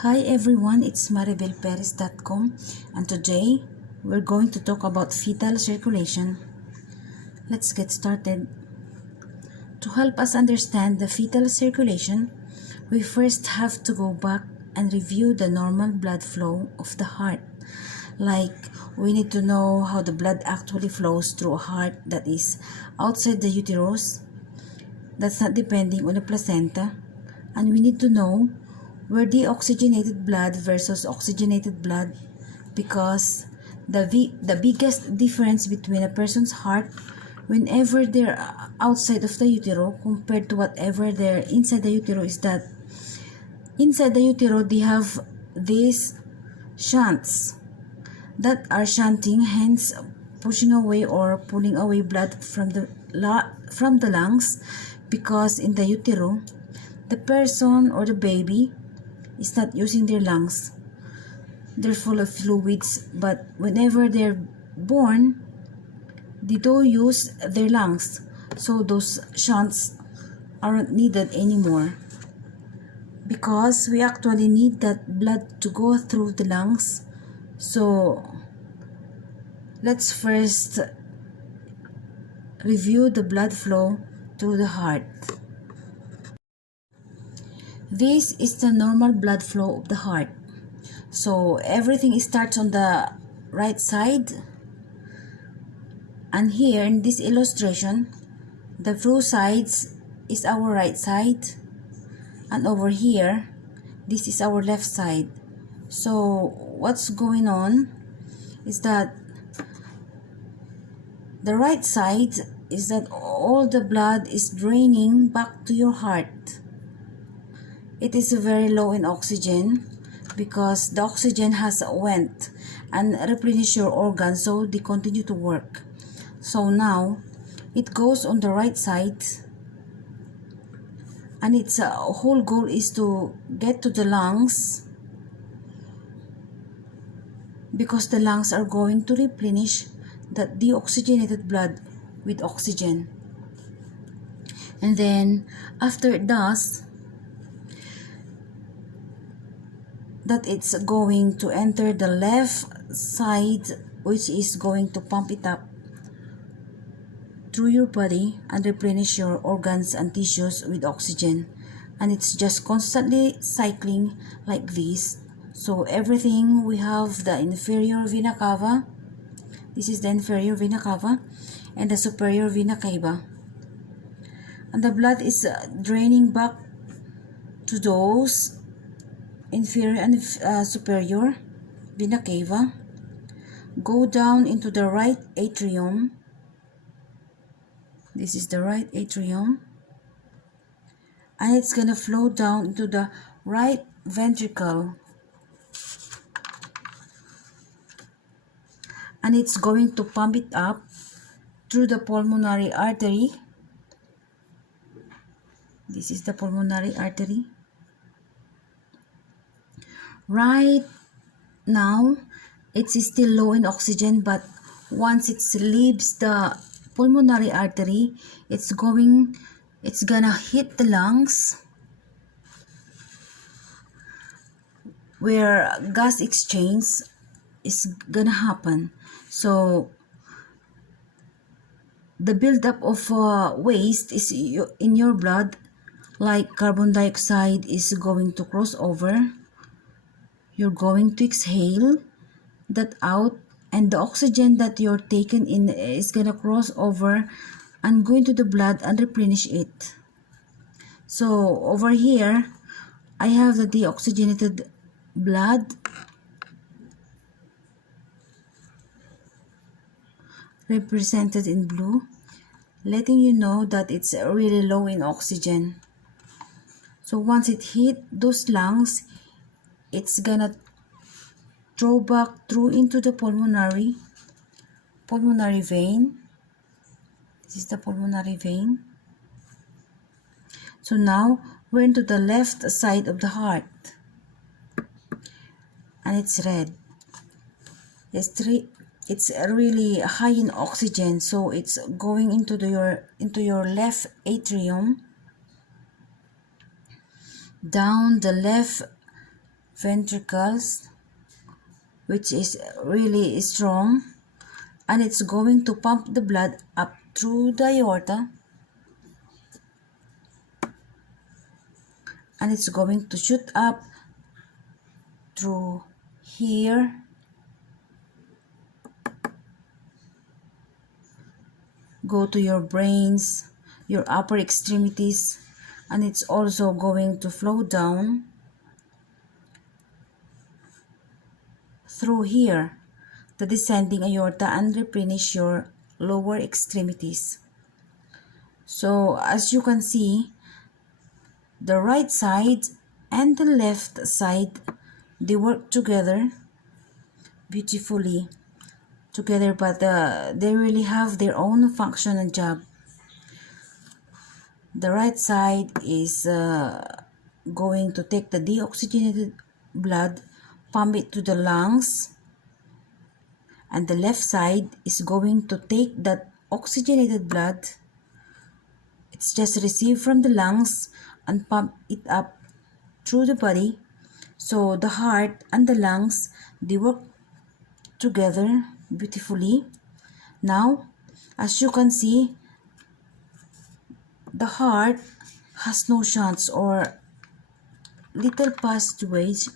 Hi everyone, it's maribelperez.com and today we're going to talk about fetal circulation. Let's get started. To help us understand the fetal circulation, we first have to go back and review the normal blood flow of the heart. Like, we need to know how the blood actually flows through a heart that is outside the uterus, that's not depending on the placenta, and we need to know where deoxygenated blood versus oxygenated blood, because the biggest difference between a person's heart whenever they're outside of the utero compared to whatever they're inside the utero is that inside the utero they have these shunts that are shunting, hence pushing away or pulling away blood from the lungs, because in the utero the person or the baby is not using their lungs. They're full of fluids, but whenever they're born, they don't use their lungs. So those shunts aren't needed anymore, because we actually need that blood to go through the lungs. So let's first review the blood flow through the heart. This is the normal blood flow of the heart. So everything starts on the right side, and here in this illustration the two sides is our right side, and over here this is our left side. So what's going on is that the right side is that all the blood is draining back to your heart. It is very low in oxygen because the oxygen has went and replenished your organs, so they continue to work. So now it goes on the right side, and its whole goal is to get to the lungs, because the lungs are going to replenish that deoxygenated blood with oxygen. And then after it does that, it's going to enter the left side, which is going to pump it up through your body and replenish your organs and tissues with oxygen. And it's just constantly cycling like this. So everything, we have the inferior vena cava, this is the inferior vena cava, and the superior vena cava, and the blood is draining back to those inferior and superior vena cava, go down into the right atrium. This is the right atrium, and it's gonna flow down into the right ventricle, and it's going to pump it up through the pulmonary artery. This is the pulmonary artery. Right now it's still low in oxygen, but once it leaves the pulmonary artery, it's gonna hit the lungs, where gas exchange is gonna happen. So the buildup of waste is in your blood, like carbon dioxide, is going to cross over. You're going to exhale that out, and the oxygen that you're taken in is gonna cross over and go into the blood and replenish it. So over here I have the deoxygenated blood represented in blue, letting you know that it's really low in oxygen. So once it hit those lungs, it's gonna throw back through into the pulmonary vein. This is the pulmonary vein. So now we're into the left side of the heart, and it's red. It's really high in oxygen, so it's going into your left atrium, down the left ventricles, which is really strong, and it's going to pump the blood up through the aorta, and it's going to shoot up through here, go to your brains, your upper extremities, and it's also going to flow down through here, the descending aorta, and replenish your lower extremities. So as you can see, the right side and the left side, they work together beautifully together, but they really have their own function and job. The right side is going to take the deoxygenated blood, pump it to the lungs, and the left side is going to take that oxygenated blood, it's just received from the lungs, and pump it up through the body. So the heart and the lungs, they work together beautifully. Now, as you can see, the heart has no shunts or little passageways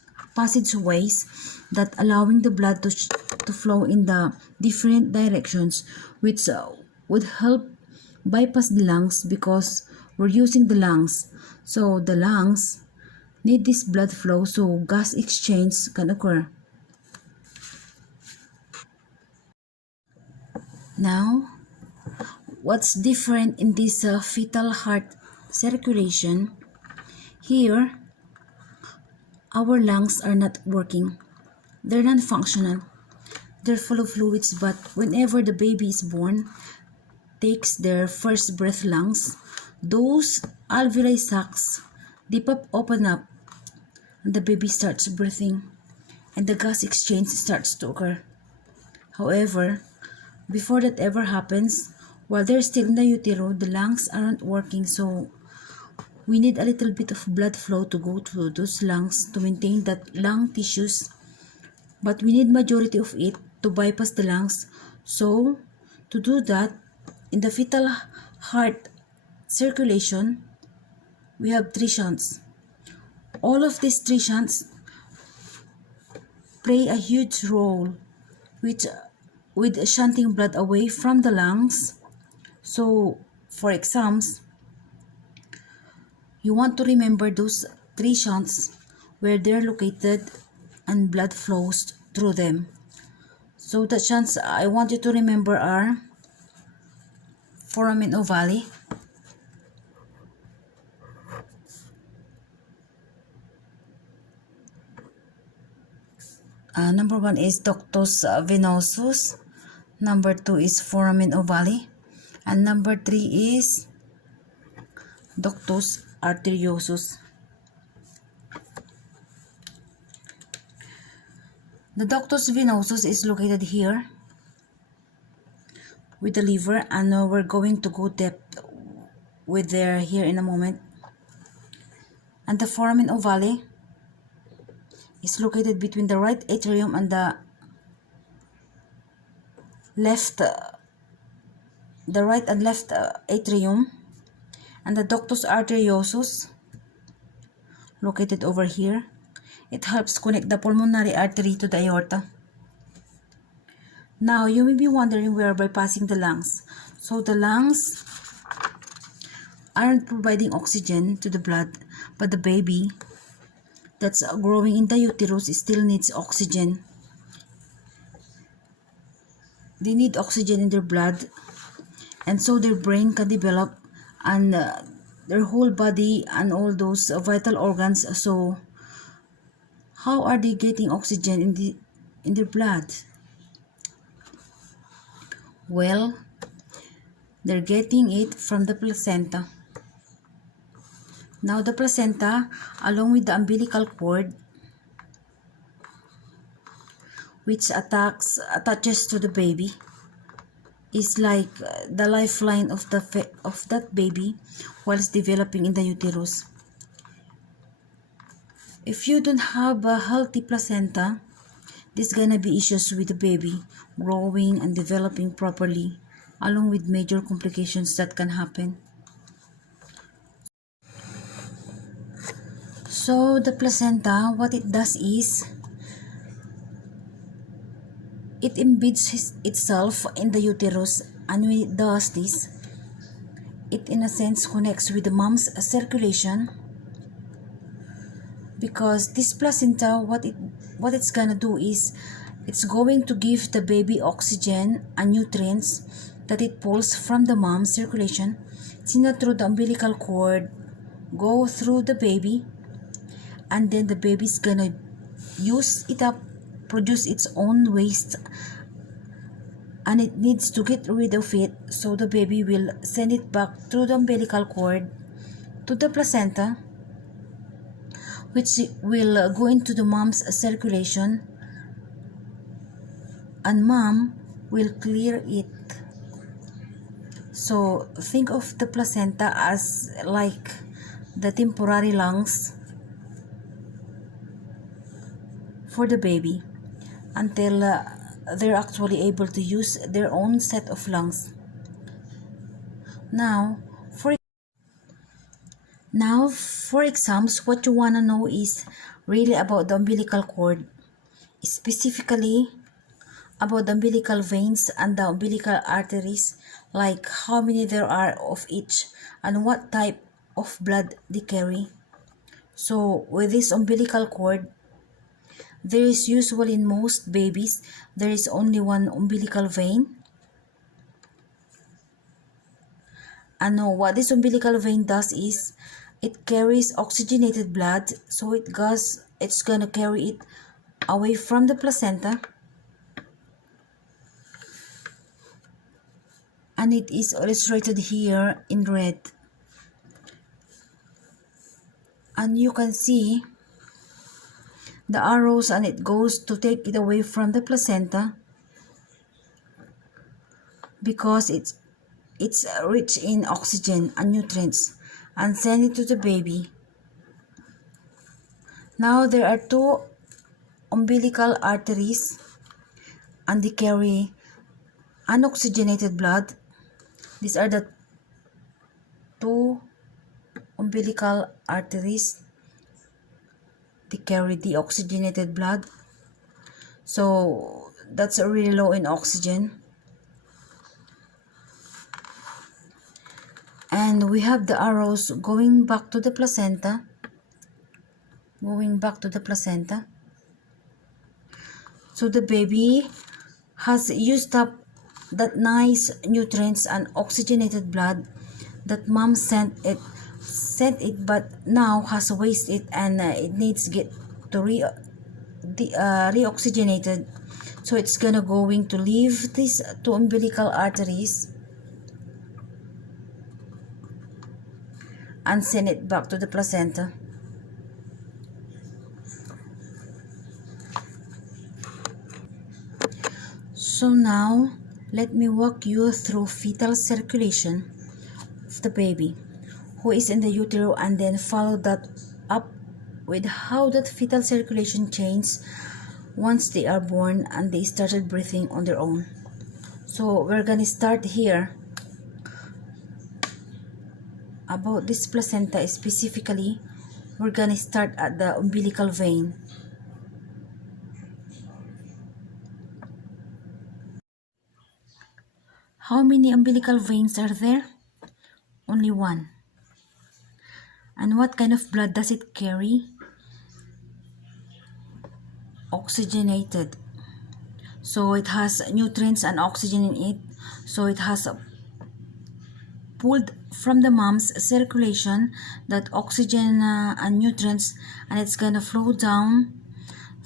that allowing the blood to flow in the different directions, which would help bypass the lungs, because we're using the lungs. So the lungs need this blood flow so gas exchange can occur. Now, what's different in this fetal heart circulation? Here, our lungs are not working. They're non-functional. They're full of fluids, but whenever the baby is born, takes their first breath lungs, those alveoli sacs, they pop open up, and the baby starts breathing, and the gas exchange starts to occur. However, before that ever happens, while they're still in the utero, the lungs aren't working, so we need a little bit of blood flow to go to those lungs to maintain that lung tissues, but we need majority of it to bypass the lungs. So to do that, in the fetal heart circulation, we have 3 shunts. All of these 3 shunts play a huge role with shunting blood away from the lungs. So for exams, you want to remember those 3 shunts, where they're located and blood flows through them. So the shunts I want you to remember are foramen ovale, number 1 is ductus venosus, number 2 is foramen ovale, and number 3 is ductus arteriosus. The ductus venosus is located here with the liver, and we're going to go depth with there here in a moment. And the foramen ovale is located between the right atrium and the left, the right and left atrium. And the ductus arteriosus, located over here. It helps connect the pulmonary artery to the aorta. Now, you may be wondering, we are bypassing the lungs. So the lungs aren't providing oxygen to the blood, but the baby that's growing in the uterus still needs oxygen. They need oxygen in their blood, and so their brain can develop, and their whole body and all those vital organs. So how are they getting oxygen in their blood? Well, they're getting it from the placenta. Now the placenta, along with the umbilical cord, which attaches to the baby, is like the lifeline of that baby whilst developing in the uterus. If you don't have a healthy placenta, there's gonna be issues with the baby growing and developing properly, along with major complications that can happen. So the placenta, what it does is, it embeds itself in the uterus, and when it does this, it in a sense connects with the mom's circulation, because this placenta, what it's gonna do is, it's going to give the baby oxygen and nutrients that it pulls from the mom's circulation. It's not through the umbilical cord, go through the baby, and then the baby's gonna use it up, produce its own waste, and it needs to get rid of it, so the baby will send it back through the umbilical cord to the placenta, which will go into the mom's circulation, and mom will clear it. So think of the placenta as like the temporary lungs for the baby until they're actually able to use their own set of lungs. Now for exams, what you want to know is really about the umbilical cord, specifically about the umbilical veins and the umbilical arteries, like how many there are of each and what type of blood they carry. So with this umbilical cord, there is usually, in most babies, there is only one umbilical vein. And what this umbilical vein does is, it carries oxygenated blood, so it's gonna carry it away from the placenta, and it is illustrated here in red. And you can see the arrows, and it goes to take it away from the placenta because it's rich in oxygen and nutrients, and send it to the baby. Now there are two umbilical arteries, and they carry unoxygenated blood. These are the two umbilical arteries. They carry deoxygenated blood, so that's really low in oxygen. And we have the arrows going back to the placenta, so the baby has used up that nice nutrients and oxygenated blood that mom sent it, but now has wasted, and it needs to get to reoxygenated. So it's going to leave these two umbilical arteries and send it back to the placenta. So now let me walk you through fetal circulation of the baby who is in the utero, and then follow that up with how that fetal circulation changes once they are born and they started breathing on their own. So we're gonna start here about this placenta specifically. We're gonna start at the umbilical vein. How many umbilical veins are there? Only one. And what kind of blood does it carry? Oxygenated. So it has nutrients and oxygen in it. So it has pulled from the mom's circulation that oxygen and nutrients, and it's gonna flow down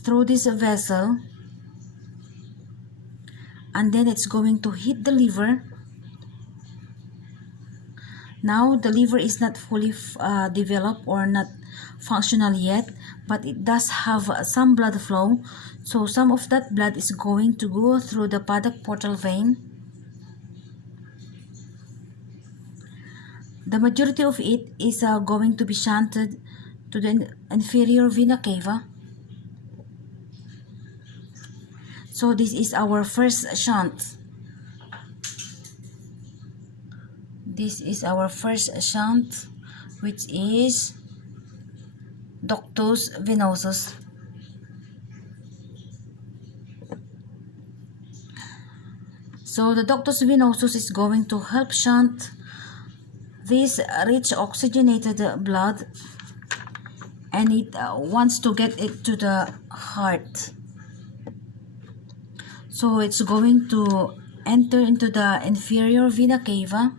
through this vessel, and then it's going to hit the liver. Now the liver is not fully developed or not functional yet, but it does have some blood flow. So some of that blood is going to go through the paddock portal vein. The majority of it is going to be shunted to the inferior vena cava. So this is our first shunt. This is our first shunt, which is ductus venosus. So the ductus venosus is going to help shunt this rich oxygenated blood, and it wants to get it to the heart. So it's going to enter into the inferior vena cava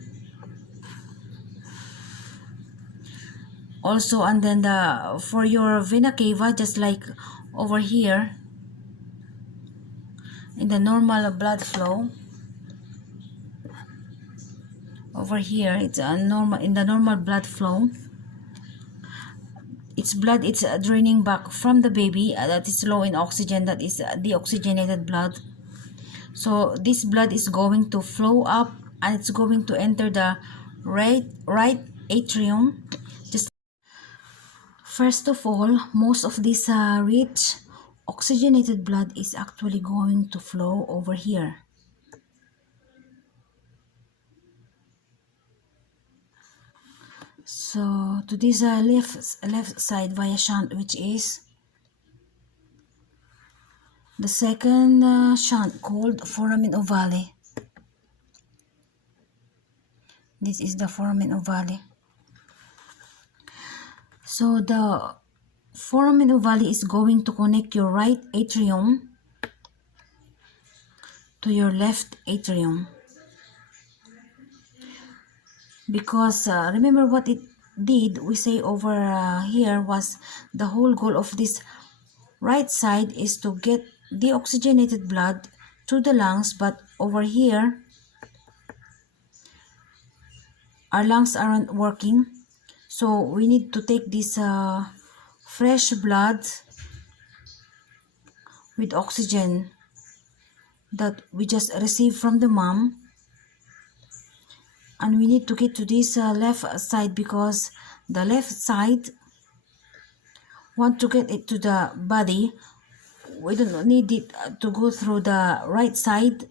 also, and then for your vena cava, just like over here in the normal blood flow, over here it's a normal, in the normal blood flow, its blood, it's draining back from the baby that is low in oxygen, that is deoxygenated blood. So this blood is going to flow up, and it's going to enter the right atrium. Just first of all, most of this rich oxygenated blood is actually going to flow over here. So to this left side via shunt, which is the second shunt called foramen ovale. This is the foramen ovale. So the foramen ovale is going to connect your right atrium to your left atrium, because remember what it did, we say over here, was the whole goal of this right side is to get deoxygenated blood to the lungs, but over here our lungs aren't working, so we need to take this fresh blood with oxygen that we just received from the mom, and we need to get to this left side, because the left side want to get it to the body. We don't need it to go through the right side